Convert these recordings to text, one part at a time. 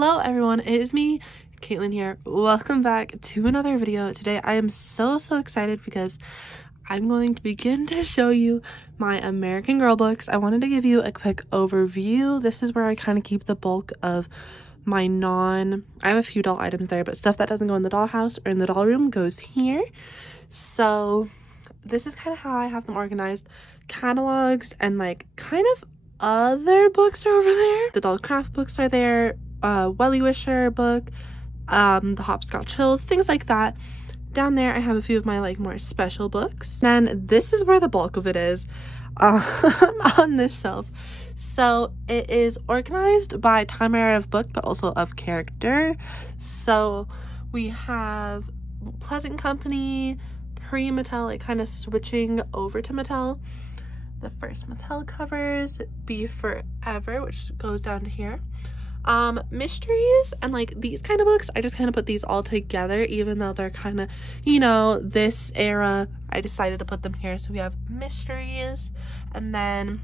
Hello everyone, it is me, Caitlin here. Welcome back to another video. Today I am so excited because I'm going to begin to show you my American Girl books. I wanted to give you a quick overview. This is where I kind of keep the bulk of my I have a few doll items there, but stuff that doesn't go in the dollhouse or in the doll room goes here. So this is kind of how I have them organized. Catalogs and like kind of other books are over there. The doll craft books are there, Wellie Wisher book, the Hopscotch Hills, things like that. Down there I have a few of my like more special books. Then this is where the bulk of it is, on this shelf. So it is organized by time era of book but also of character. So we have Pleasant Company, pre-Mattel, like kind of switching over to Mattel. The first Mattel covers, Be Forever, which goes down to here. Mysteries and like these kind of books, I just kind of put these all together even though they're kind of, you know, this era. I decided to put them here. So we have Mysteries, and then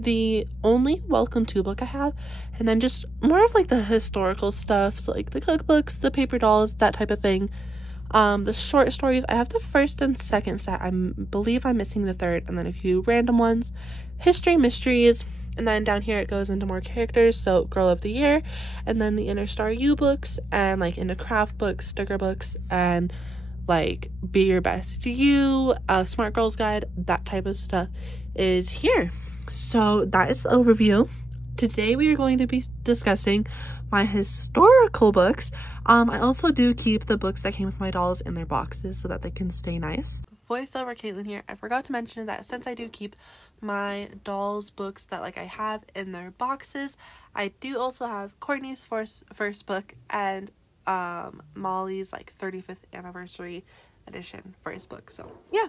the only Welcome To book I have, and then just more of like the historical stuff, so like the cookbooks, the paper dolls, that type of thing. The short stories, I have the first and second set. I believe I'm missing the third, and then a few random ones. History, mysteries, and then down here it goes into more characters, so Girl of the Year, and then the Inner Star U books, and like into craft books, sticker books, and like Be Your Best You, Smart Girls Guide, that type of stuff is here. So that is the overview. Today we are going to be discussing my historical books. I also do keep the books that came with my dolls in their boxes so that they can stay nice. Voiceover Caitlin here. I forgot to mention that since I do keep my dolls books that like I have in their boxes, I do also have Courtney's first book and Molly's like 35th anniversary edition first book. So yeah.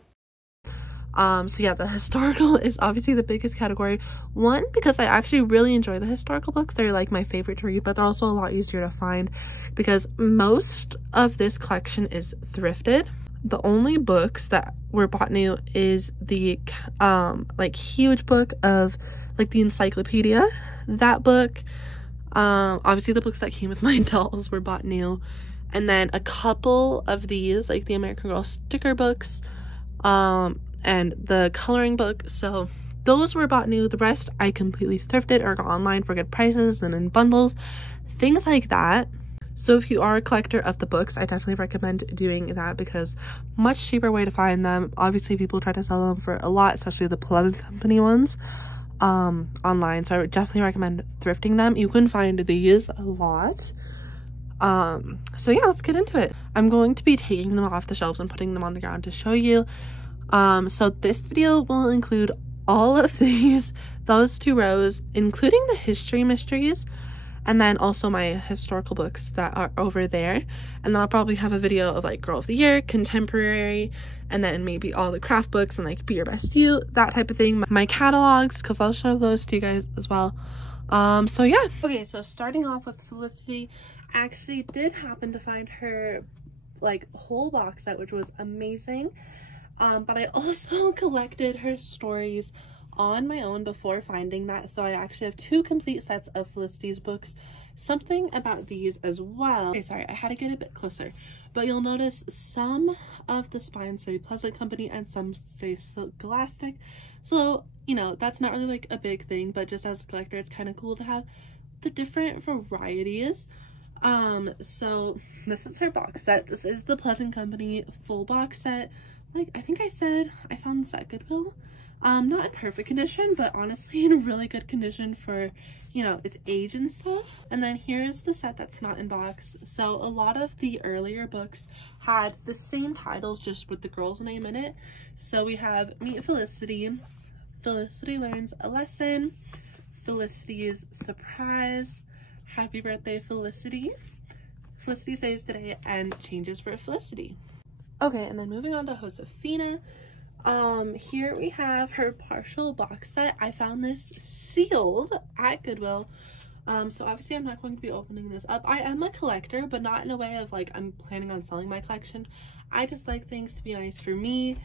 So yeah, the historical is obviously the biggest category. One, because I actually really enjoy the historical books. They're like my favorite to read, but they're also a lot easier to find because most of this collection is thrifted. The only books that were bought new is the like huge book of like the encyclopedia. That book, obviously the books that came with my dolls were bought new, and then a couple of these like the American Girl sticker books, and the coloring book, so those were bought new. The rest I completely thrifted or got online for good prices and in bundles, things like that. So if you are a collector of the books, I definitely recommend doing that because much cheaper way to find them. Obviously people try to sell them for a lot, especially the Pleasant Company ones online, so I would definitely recommend thrifting them. You can find these a lot. So yeah, let's get into it. I'm going to be taking them off the shelves and putting them on the ground to show you. So this video will include all of those two rows, including the history mysteries, and then also my historical books that are over there. And then I'll probably have a video of like Girl of the Year, contemporary, and then maybe all the craft books and like Be Your Best You, that type of thing. My catalogs, because I'll show those to you guys as well. So yeah. Okay, so starting off with Felicity, I actually did happen to find her like whole box set, which was amazing. But I also collected her stories on my own before finding that, so I actually have two complete sets of Felicity's books. Something about these as well. Okay, sorry, I had to get a bit closer, but you'll notice some of the spines say Pleasant Company and some say Scholastic. So, you know, that's not really like a big thing, but just as a collector, it's kind of cool to have the different varieties. So this is her box set. This is the Pleasant Company full box set. Like, I think I said I found this at Goodwill. Not in perfect condition, but honestly in a really good condition for, you know, its age and stuff. And then here's the set that's not in box. So a lot of the earlier books had the same titles, just with the girl's name in it. So we have Meet Felicity, Felicity Learns a Lesson, Felicity's Surprise, Happy Birthday Felicity, Felicity Saves the Day, and Changes for Felicity. Okay, and then moving on to Josefina. Here we have her partial box set. I found this sealed at Goodwill. So obviously I'm not going to be opening this up. I am a collector, but not in a way of like I'm planning on selling my collection. I just like things to be nice for me.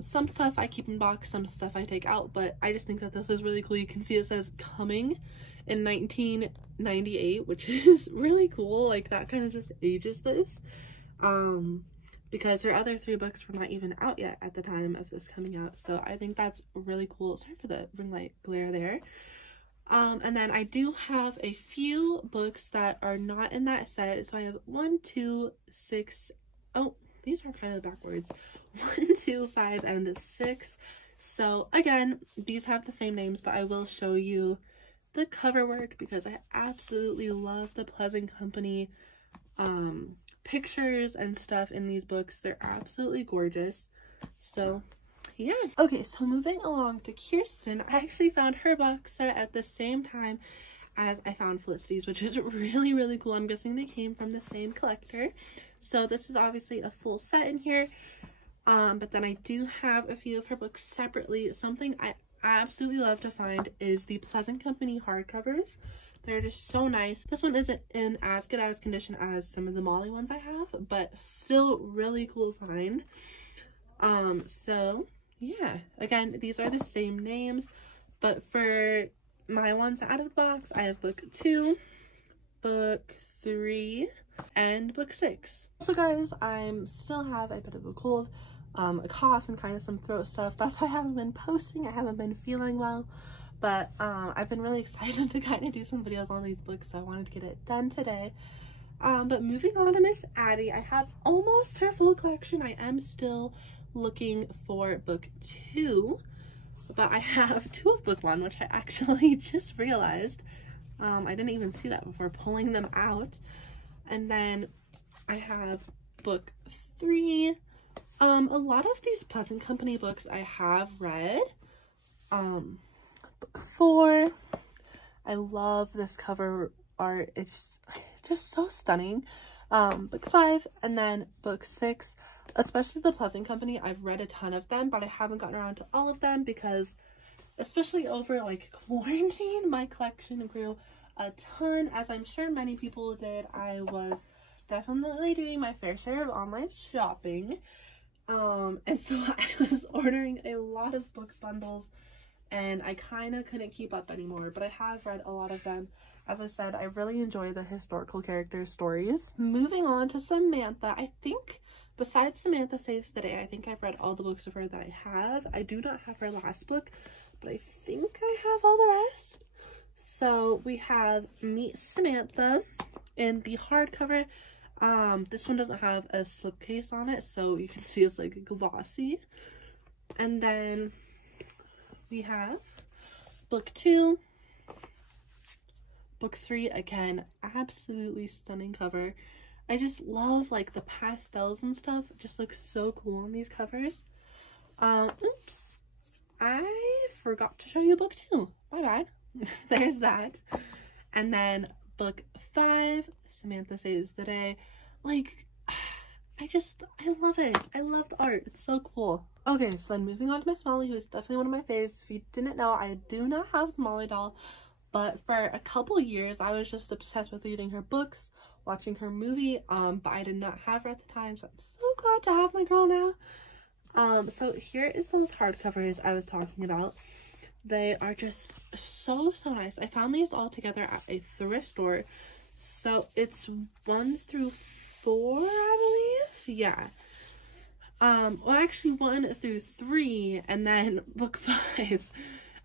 Some stuff I keep in box, some stuff I take out, but I just think that this is really cool. You can see it says coming in 1998, which is really cool. Like, that kind of just ages this. Because her other 3 books were not even out yet at the time of this coming out. So I think that's really cool. Sorry for the ring light glare there. And then I do have a few books that are not in that set. So I have 1, 2, 6. Oh, these are kind of backwards. 1, 2, 5, and 6. So again, these have the same names, but I will show you the cover work because I absolutely love the Pleasant Company pictures and stuff in these books. They're absolutely gorgeous. So yeah. Okay, so moving along to Kirsten, I actually found her box set at the same time as I found Felicity's, which is really, really cool. I'm guessing they came from the same collector. So this is obviously a full set in here. But then I do have a few of her books separately. Something I absolutely love to find is the Pleasant Company hardcovers. They're just so nice. This one isn't in as good as condition as some of the Molly ones I have, but still really cool to find. So yeah, again, these are the same names, but for my ones out of the box, I have book 2, book 3, and book 6. So guys, I still have a bit of a cold, a cough, and kind of some throat stuff. That's why I haven't been posting. I haven't been feeling well. But I've been really excited to kind of do some videos on these books, so I wanted to get it done today. But moving on to Miss Addie, I have almost her full collection. I am still looking for book 2, but I have 2 of book 1, which I actually just realized. I didn't even see that before pulling them out. And then I have book 3. A lot of these Pleasant Company books I have read. Book 4, I love this cover art. It's just so stunning. Book 5, and then book 6, especially the Pleasant Company. I've read a ton of them, but I haven't gotten around to all of them because, especially over like quarantine, my collection grew a ton, as I'm sure many people did. I was definitely doing my fair share of online shopping, and so I was ordering a lot of book bundles, and I kind of couldn't keep up anymore, but I have read a lot of them. As I said, I really enjoy the historical character stories. Moving on to Samantha, I think besides Samantha Saves the Day, I think I've read all the books of her that I have. I do not have her last book, but I think I have all the rest. So we have Meet Samantha in the hardcover. This one doesn't have a slipcase on it, so you can see it's like glossy. And then we have book 2, book 3, again, absolutely stunning cover. I just love like the pastels and stuff. It just looks so cool on these covers. Oops, I forgot to show you book 2. My bad. There's that. And then book 5, Samantha Saves the Day. Like, I love it. I love the art. It's so cool. Okay, so then moving on to Miss Molly, who is definitely one of my faves. If you didn't know, I do not have the Molly doll, but for a couple years, I was just obsessed with reading her books, watching her movie, but I did not have her at the time, so I'm so glad to have my girl now. So here is those hardcovers I was talking about. They are just so nice. I found these all together at a thrift store. So it's 1 through 4, I believe. Yeah. Well, actually 1 through 3, and then book 5.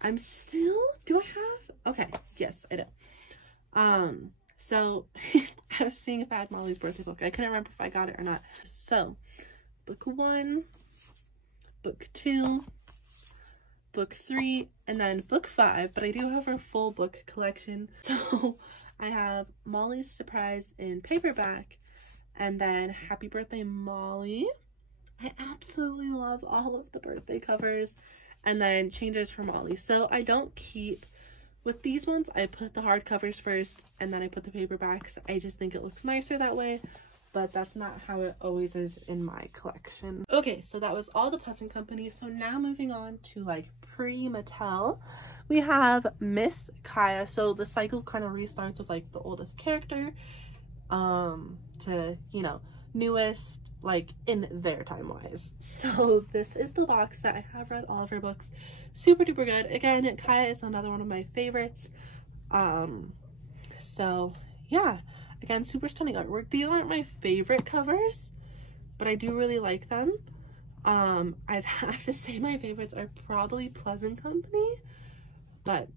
I'm still, do I have? Okay, yes, I do. So I was seeing if I had Molly's birthday book. I couldn't remember if I got it or not. So book 1, book 2, book 3, and then book 5, but I do have her full book collection. So I have Molly's Surprise in paperback, and then Happy Birthday Molly. I absolutely love all of the birthday covers, and then Changes for Molly. So I don't keep, with these ones, I put the hardcovers first, and then I put the paperbacks. I just think it looks nicer that way, but that's not how it always is in my collection. Okay, so that was all the Pleasant Company. So now moving on to like pre-Mattel, we have Miss Kaya. So the cycle kind of restarts with like the oldest character to, you know, newest, like in their time wise. So this is the box set. I have read all of her books. Super duper good. Again, Kaya is another one of my favorites. So yeah, again, super stunning artwork. These aren't my favorite covers, but I do really like them. I'd have to say my favorites are probably Pleasant Company, but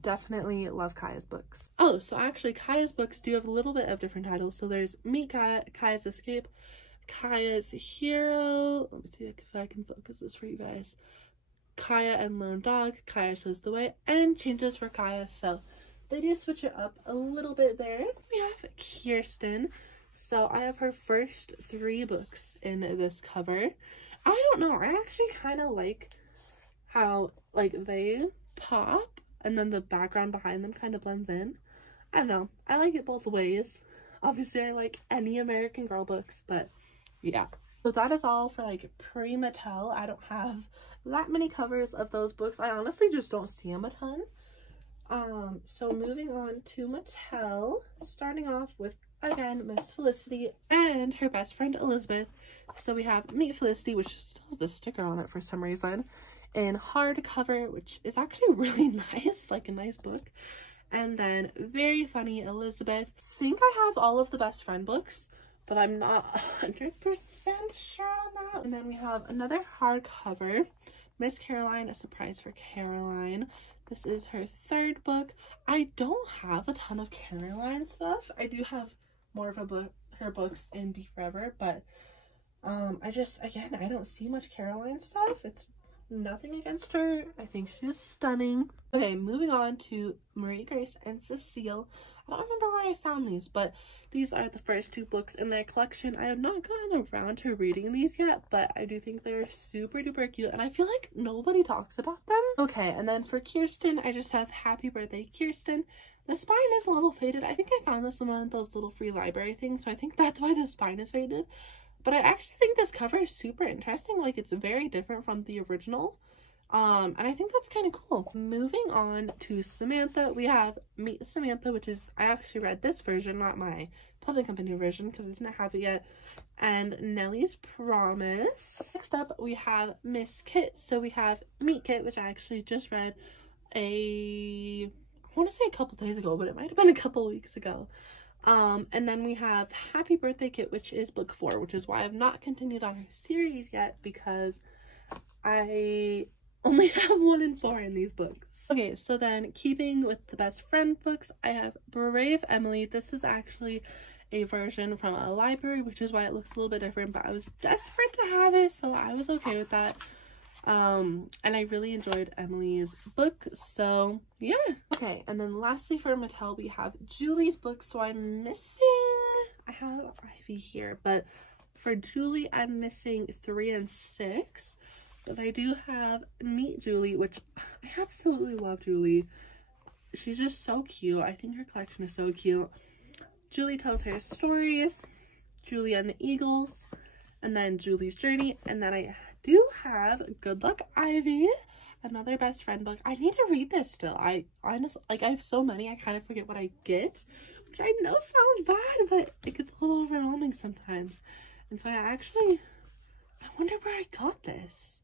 definitely love Kaya's books. Oh, so actually Kaya's books do have a little bit of different titles. So there's Meet Kaya, Kaya's Escape, Kaya's Hero, let me see if I can focus this for you guys, Kaya and Lone Dog, Kaya Shows the Way, and Changes for Kaya. So they do switch it up a little bit there. We have Kirsten. So I have her first 3 books in this cover. I don't know, I actually kind of like how like they pop and then the background behind them kind of blends in. I don't know, I like it both ways. Obviously I like any American Girl books, but yeah. So that is all for like pre-Mattel. I don't have that many covers of those books. I honestly just don't see them a ton. So moving on to Mattel, starting off with, again, Miss Felicity and her best friend Elizabeth. So we have Meet Felicity, which still has the sticker on it for some reason, in hardcover, which is actually really nice, like a nice book. And then Very Funny Elizabeth. I think I have all of the best friend books, but I'm not 100% sure on that. And then we have another hardcover, Miss Caroline, A Surprise for Caroline. This is her 3rd book. I don't have a ton of Caroline stuff. I do have more of her books in Be Forever, but again, I don't see much Caroline stuff. It's nothing against her. I think she's stunning. Okay, moving on to Marie Grace and Cecile. I don't remember where I found these, but these are the first 2 books in their collection. I have not gotten around to reading these yet, but I do think they're super duper cute, and I feel like nobody talks about them. Okay, and then for Kirsten, I just have Happy Birthday Kirsten. The spine is a little faded. I think I found this in one of those little free library things, so I think that's why the spine is faded. But I actually think this cover is super interesting. Like, it's very different from the original. And I think that's kind of cool. Moving on to Samantha, we have Meet Samantha, which is, I actually read this version, not my Pleasant Company version, because I didn't have it yet, and Nellie's Promise. Next up, we have Miss Kit. So we have Meet Kit, which I actually just read I want to say a couple days ago, but it might have been a couple weeks ago. And then we have Happy Birthday Kit, which is book 4, which is why I've not continued on her series yet, because I only have 1 and 4 in these books. Okay, so then keeping with the best friend books, I have Brave Emily. This is actually a version from a library, which is why it looks a little bit different, but I was desperate to have it, so I was okay with that. And I really enjoyed Emily's book, so yeah. Okay, and then lastly for Mattel, we have Julie's book. So I'm missing, I have Ivy here, but for Julie, I'm missing 3 and 6. But I do have Meet Julie, which I absolutely love Julie. She's just so cute. I think her collection is so cute. Julie tells her story, Julie and the Eagles, and then Julie's Journey. And then I do have Good Luck Ivy, another best friend book. I need to read this still. I honestly, like, I have so many, I kind of forget what I get, which I know sounds bad, but it gets a little overwhelming sometimes. And so I wonder where I got this.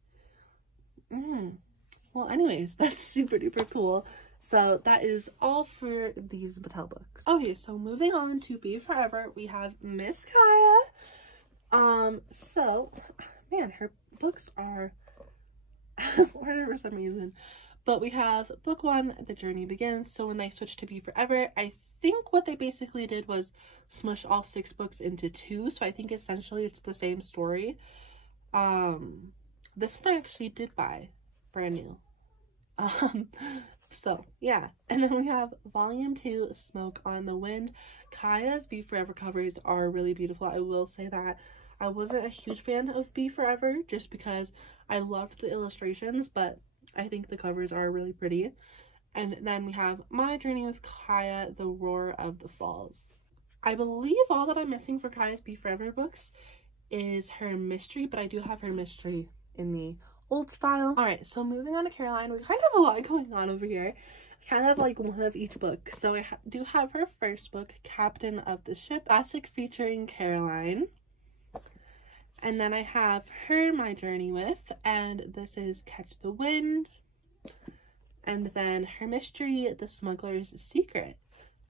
Well, anyways, that's super duper cool. So that is all for these Mattel books. Okay, so moving on to Be Forever, we have Miss Kaya. So, man, her books are ordered for some reason. But we have book 1, The Journey Begins. So when they switched to Be Forever, I think what they basically did was smush all 6 books into 2. So I think essentially it's the same story. This one I actually did buy brand new. So yeah, and then we have volume 2, Smoke on the Wind. Kaya's Be Forever covers are really beautiful. I will say that I wasn't a huge fan of Be Forever just because I loved the illustrations, but I think the covers are really pretty. And then we have My Journey with Kaya, The Roar of the Falls. I believe all that I'm missing for Kaya's Be Forever books is her mystery, but I do have her mystery in the old style. Alright, so moving on to Caroline, we kind of have a lot going on over here. Kind of like one of each book. So I do have her first book, Captain of the Ship, classic featuring Caroline. And then I have her My Journey With, and this is Catch the Wind. And then her mystery, The Smuggler's Secret.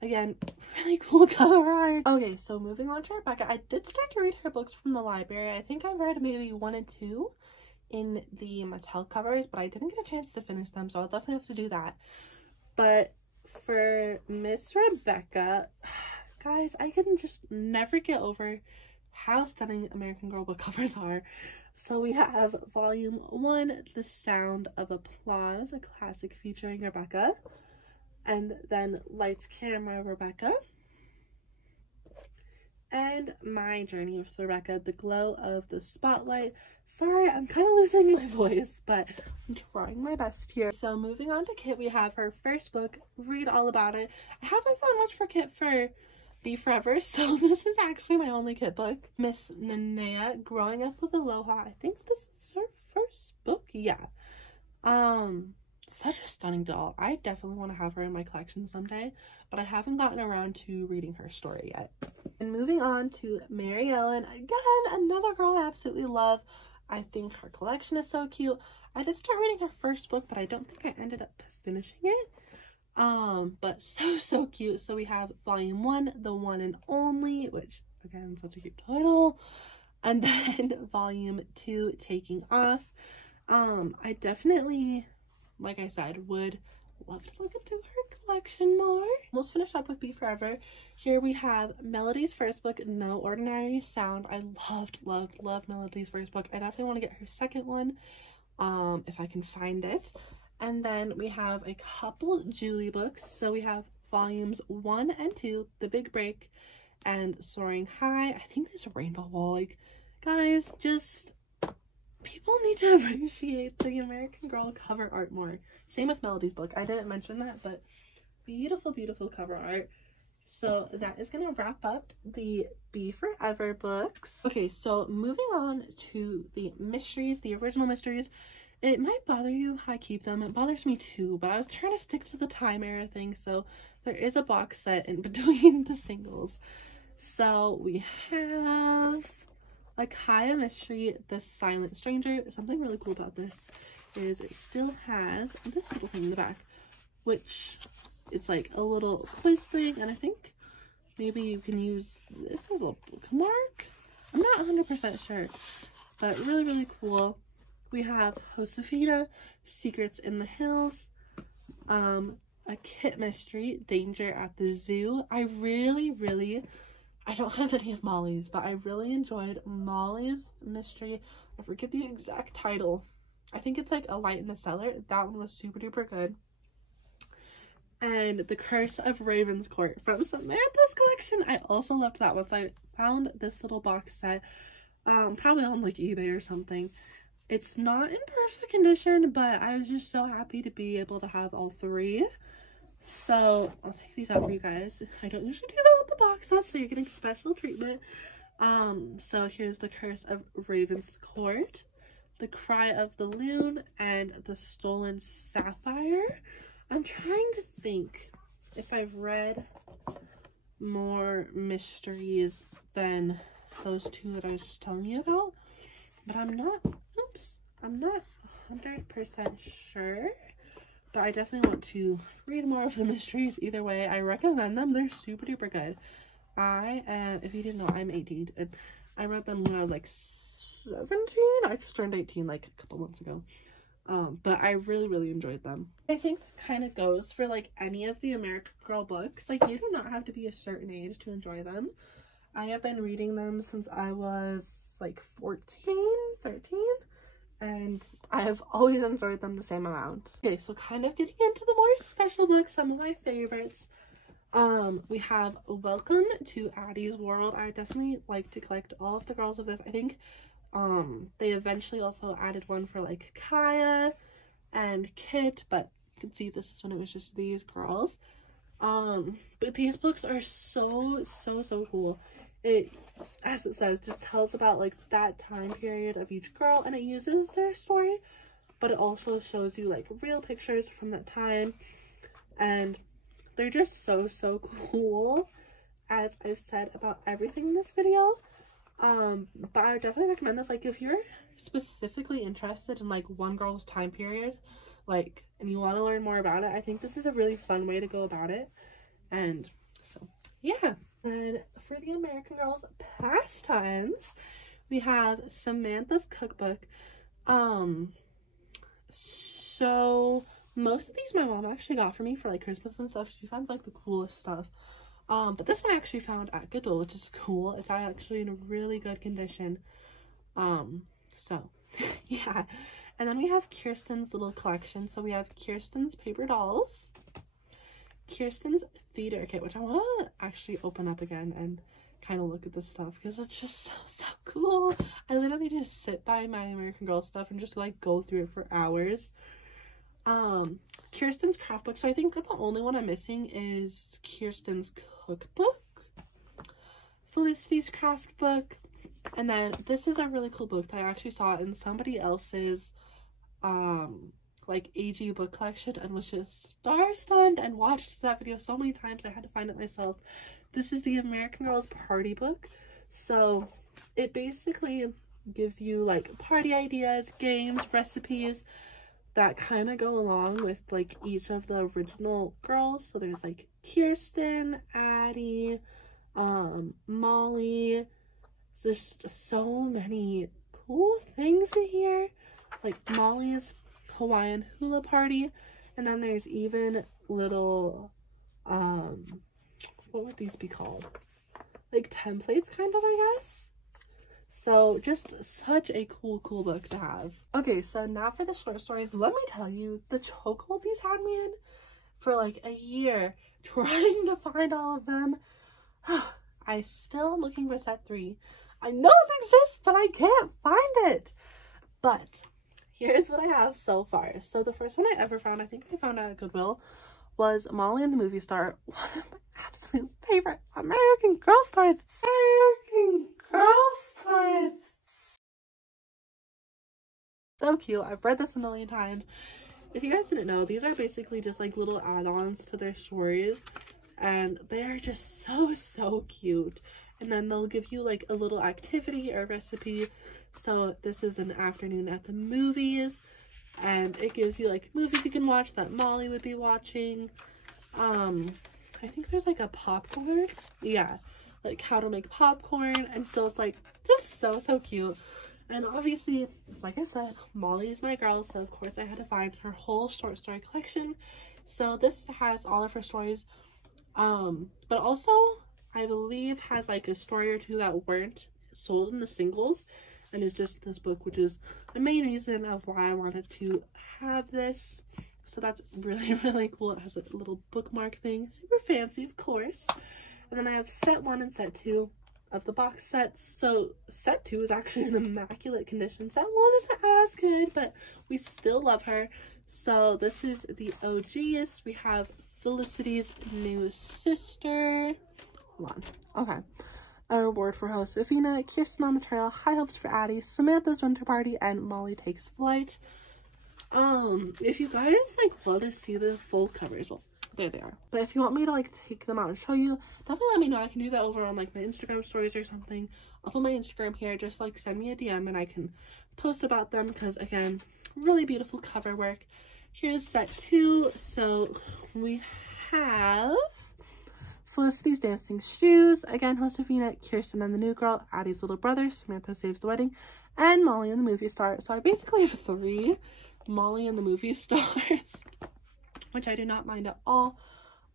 Again, really cool cover art. Okay, so moving on to Rebecca. I did start to read her books from the library. I think I read maybe 1 and 2 in the Mattel covers, but I didn't get a chance to finish them, so I'll definitely have to do that. But for Miss Rebecca, guys, I can just never get over how stunning American Girl book covers are. So we have volume 1, The Sound of Applause, a classic featuring Rebecca. And then Lights, Camera, Rebecca. And My Journey with Rebecca, The Glow of the Spotlight. Sorry, I'm kind of losing my voice, but I'm trying my best here. So moving on to Kit, we have her first book, Read All About It. I haven't found much for Kit for Be Forever, so this is actually my only Kit book. Miss Nanea, Growing Up with Aloha. I think this is her first book. Yeah. Such a stunning doll. I definitely want to have her in my collection someday, but I haven't gotten around to reading her story yet. And moving on to Mary Ellen, again, another girl I absolutely love. I think her collection is so cute. I did start reading her first book, but I don't think I ended up finishing it. But so cute. So we have volume 1, The One and Only, which again, such a cute title. And then volume 2, Taking Off. I definitely, like I said, would love to look into her collection more. Almost finished up with Be Forever. Here we have Melody's first book, No Ordinary Sound. I loved Melody's first book. I definitely want to get her second one, if I can find it. And then we have a couple Julie books. So we have volumes 1 and 2, The Big Break and Soaring High. I think there's a rainbow wall. Like, guys, just people need to appreciate the American Girl cover art more. Same with Melody's book. I didn't mention that, but beautiful cover art. So that is gonna wrap up the Be Forever books. Okay, so moving on to the mysteries, the original mysteries. It might bother you how I keep them. It bothers me too, but I was trying to stick to the time era thing, so there is a box set in between the singles. So we have a Kaya mystery, The Silent Stranger. Something really cool about this is it still has this little thing in the back, which it's like a little quiz thing, and I think maybe you can use this as a bookmark. I'm not 100% sure, but really cool. We have Josefina, Secrets in the Hills, a Kit mystery, Danger at the Zoo. I don't have any of Molly's, but I really enjoyed Molly's mystery. I forget the exact title. I think it's like A Light in the Cellar. That one was super duper good. And The Curse of Ravenscourt from Samantha's collection. I also loved that one. So I found this little box set, probably on like eBay or something. It's not in perfect condition, but I was just so happy to be able to have all 3. So I'll take these out for you guys. I don't usually do that with the box sets, so you're getting special treatment. So here's The Curse of Ravenscourt, The Cry of the Loon, and The Stolen Sapphire. I'm trying to think if I've read more mysteries than those 2 that I was just telling you about, but I'm not 100% sure. But I definitely want to read more of the mysteries. Either way, I recommend them. They're super duper good. I am, if you didn't know, I'm 18, and I read them when I was like 17. I just turned 18 like a couple months ago. But I really enjoyed them. I think that kind of goes for like any of the American Girl books. Like, you do not have to be a certain age to enjoy them. I have been reading them since I was like 14, 13, and I have always enjoyed them the same amount. Okay, so kind of getting into the more special books, some of my favorites. We have Welcome to Addie's World. I definitely like to collect all of the girls of this. I think they eventually also added one for like Kaya and Kit, but you can see this is when it was just these girls. But these books are so cool. It, as it says, just tells about like that time period of each girl, and it uses their story, but it also shows you like real pictures from that time, and they're just so cool, as I've said about everything in this video. But I definitely recommend this. Like, if you're specifically interested in like one girl's time period, like and you want to learn more about it, I think this is a really fun way to go about it. And so yeah. And for the American Girls pastimes, we have Samantha's cookbook. So most of these my mom actually got for me for like Christmas and stuff. She finds like the coolest stuff. But this one I actually found at Goodwill, which is cool. It's actually in a really good condition. So yeah. And then we have Kirsten's little collection. So we have Kirsten's paper dolls, Kirsten's theater kit, which I want to actually open up again and kind of look at this stuff because it's just so cool. I literally just sit by my American Girl stuff and just like go through it for hours. Kirsten's craft book. So I think the only one I'm missing is Kirsten's cookbook, Felicity's craft book, and then this is a really cool book that I actually saw in somebody else's like AG book collection and was just star-stunned and watched that video so many times I had to find it myself. This is the American Girls party book. So it basically gives you like party ideas, games, recipes that kind of go along with like each of the original girls. So there's like Kirsten, Addie, Molly. There's just so many cool things in here. Like Molly's Hawaiian hula party, and then there's even little what would these be called, like templates kind of, I guess. So just such a cool book to have. Okay, so now for the short stories. Let me tell you, the chokehold these had me in for like a year trying to find all of them. I still am looking for set 3. I know it exists, but I can't find it. But here's what I have so far. So the first one I ever found, I think I found out at Goodwill, was Molly and the Movie Star. One of my absolute favorite American Girl stories. American Girl stories. So cute. I've read this a million times. If you guys didn't know, these are basically just like little add-ons to their stories, and they are just so cute. And then they'll give you like a little activity or recipe. So this is an afternoon at the movies, and it gives you like movies you can watch that Molly would be watching. I think there's like a popcorn, yeah, like how to make popcorn. And so it's like just so cute. And obviously, like I said, Molly is my girl, so of course I had to find her whole short story collection. So this has all of her stories, but also I believe has like a story or two that weren't sold in the singles, and it's just this book, which is the main reason of why I wanted to have this. So that's really cool. It has a little bookmark thing, super fancy, of course. And then I have set 1 and set 2 of the box sets. So set 2 is actually in immaculate condition. Set 1 isn't as good, but we still love her. So this is the OGs. We have Felicity's new sister. Hold on. Okay. A reward for Josefina, Kirsten on the trail, high hopes for Addie, Samantha's winter party, and Molly takes flight. If you guys like want to see the full covers, well, there they are. But if you want me to like take them out and show you, definitely let me know. I can do that over on like my Instagram stories or something. I'll put my Instagram here. Just like send me a DM and I can post about them, because again, really beautiful cover work. Here's set 2. So we have Felicity's dancing shoes, again Josefina, Kirsten and the new girl, Addie's little brother, Samantha saves the wedding, and Molly and the movie star. So I basically have 3 Molly and the movie stars, which I do not mind at all.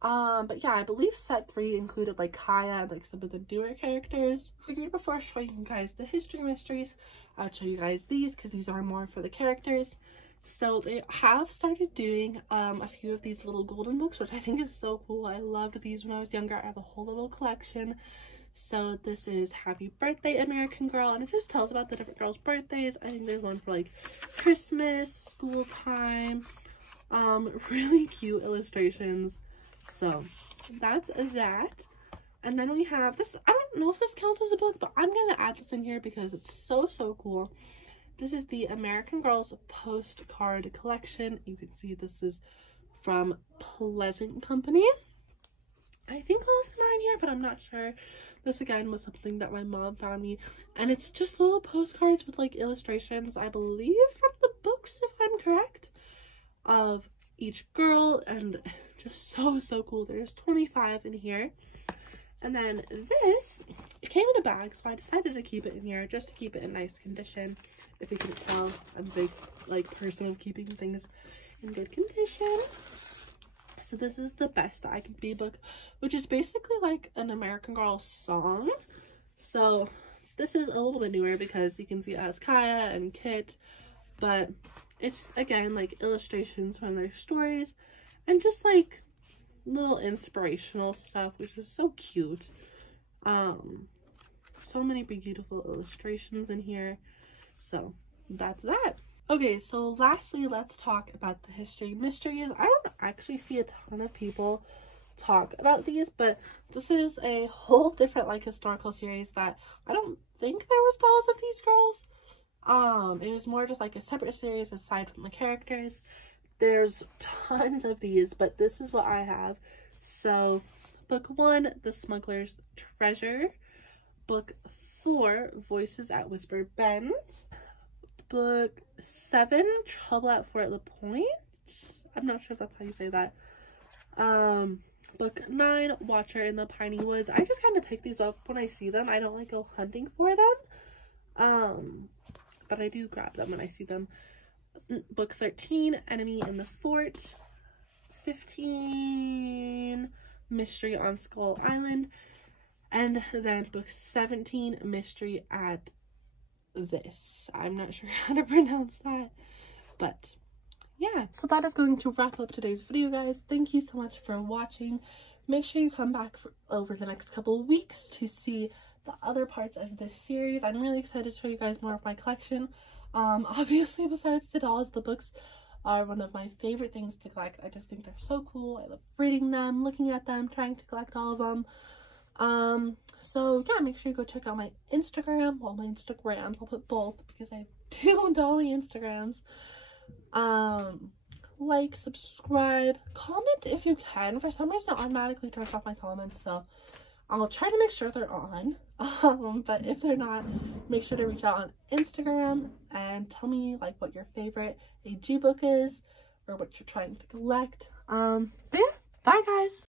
But yeah, I believe set 3 included like Kaya and like some of the newer characters. I figured before showing you guys the history mysteries, I'd show you guys these because these are more for the characters. So they have started doing a few of these little golden books, which I think is so cool. I loved these when I was younger. I have a whole little collection. So this is Happy Birthday American Girl, and it just tells about the different girls' birthdays. I think there's one for like Christmas, school time, really cute illustrations. So that's that. And then we have this. I don't know if this counts as a book, but I'm gonna add this in here because it's so cool. This is the American Girls postcard collection. You can see this is from Pleasant Company. I think all of them are in here, but I'm not sure. This again was something that my mom found me, and it's just little postcards with like illustrations, I believe from the books if I'm correct, of each girl, and just so cool. There's 25 in here. And then this, it came in a bag, so I decided to keep it in here just to keep it in nice condition. If you can tell, I'm a big person of keeping things in good condition. So this is the Best That I Could Be book, which is basically like an American Girl song. So this is a little bit newer because you can see it has Kaya and Kit, but it's again like illustrations from their stories and just like little inspirational stuff, which is so cute. So many beautiful illustrations in here. So that's that. Okay, so lastly, let's talk about the history mysteries. I don't actually see a ton of people talk about these, but this is a whole different like historical series that I don't think there was dolls of these girls. It was more just like a separate series aside from the characters. There's tons of these, but this is what I have. So book 1, The Smuggler's Treasure. Book 4, Voices at Whisper Bend. Book 7, Trouble at Fort La Point. I'm not sure if that's how you say that. Book 9, Watcher in the Piney Woods. I just kind of pick these up when I see them. I don't like go hunting for them. But I do grab them when I see them. Book 13, Enemy in the Fort. 15, Mystery on Skull Island. And then book 17, Mystery at This. I'm not sure how to pronounce that, but yeah. So that is going to wrap up today's video, guys. Thank you so much for watching. Make sure you come back over the next couple of weeks to see the other parts of this series. I'm really excited to show you guys more of my collection. Obviously, besides the dolls, the books are one of my favorite things to collect. I just think they're so cool. I love reading them, looking at them, trying to collect all of them. So yeah, make sure you go check out my Instagram. Well, my Instagrams, I'll put both because I have 2 dolly Instagrams. Like, subscribe, comment if you can. For some reason it automatically turns off my comments, so I'll try to make sure they're on. But if they're not, make sure to reach out on Instagram and tell me like what your favorite AG book is or what you're trying to collect. But yeah, bye guys.